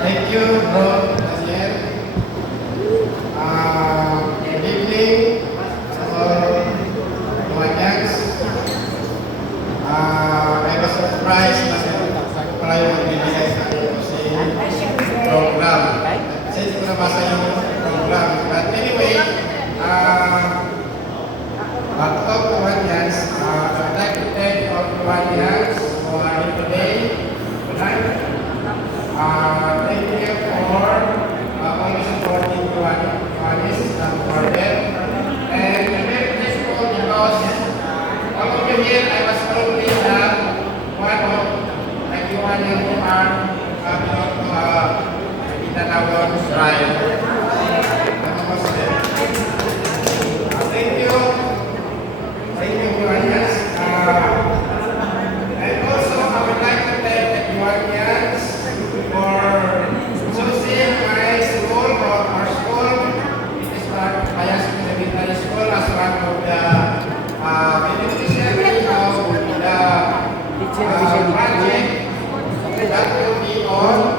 Thank you, bro. Daniel. Good evening, all Luanyans. I was surprised kasi ako pala yung magbibigay sa program. Kasi hindi ko nabasa yung program. But anyway, back to Luanyans, I'd like to thank all Luanyans who are here today, tonight. Thank you for always supporting Luanyans and for them. And I'm very grateful because all of you here, I was told that one of like Luanyans who are Mindanao Drive. Thank you. Thank you, Luanyans. And also, I would like to thank the Luanyans for choosing my school or our school. It is Payas Elementary School as one of the beneficiaries of the project that will be on